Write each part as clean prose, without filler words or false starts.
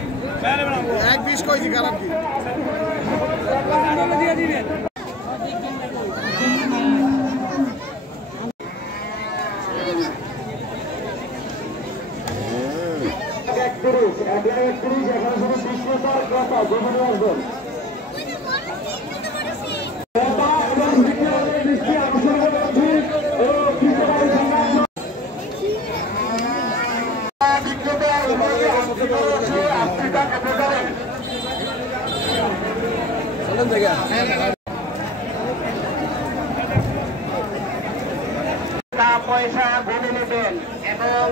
1.20 কইছি গ্যারান্টি দিয়ে দিবেন পয়সা গুনে নেবেন এবং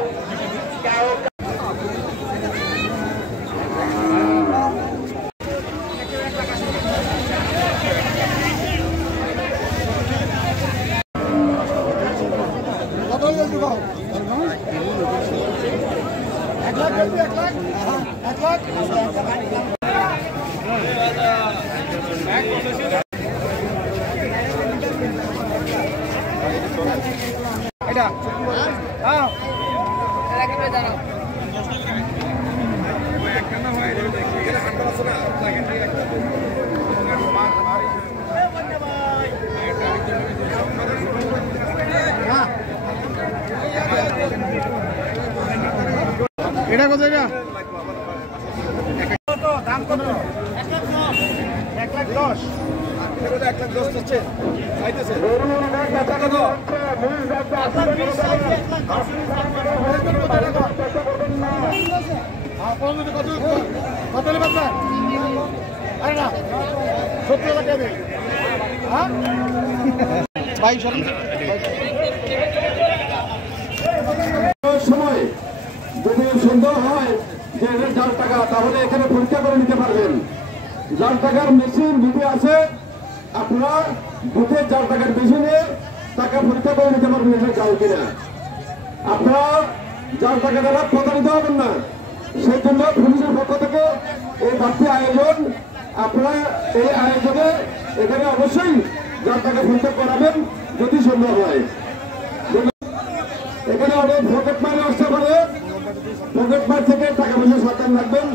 এটা কত এটা দাম কত 1,10,000 1,10,000 হচ্ছে চাইতেছে কত নেবেন স্যার আরে না 70,000 টাকা দেন হ্যাঁ ভাই সরেন সময় যদি সন্দেহ হয় যে এর জাল টাকা তাহলে এখানে পরীক্ষা করে নিতে পারবেন। জাল টাকার মেশিন বুথে আছে, আপনারা বুথে জাল টাকার মেশিনে টাকা পরীক্ষা করে নিতে পারবেন এটা জাল কিনা। আপনারা জাল টাকা দ্বারা প্রতারিত হবেন না, সেই জন্য পুলিশের পক্ষ থেকে এই বাড়তি আয়োজন। আপনারা এই আয়োজনে এখানে অবশ্যই জাল টাকা পরীক্ষা করাবেন যদি সম্ভব হয়। এখানে অনেক পকেট মারে আসতে পারে, পকেট মার থেকে টাকা পয়সা সাবধান রাখবেন।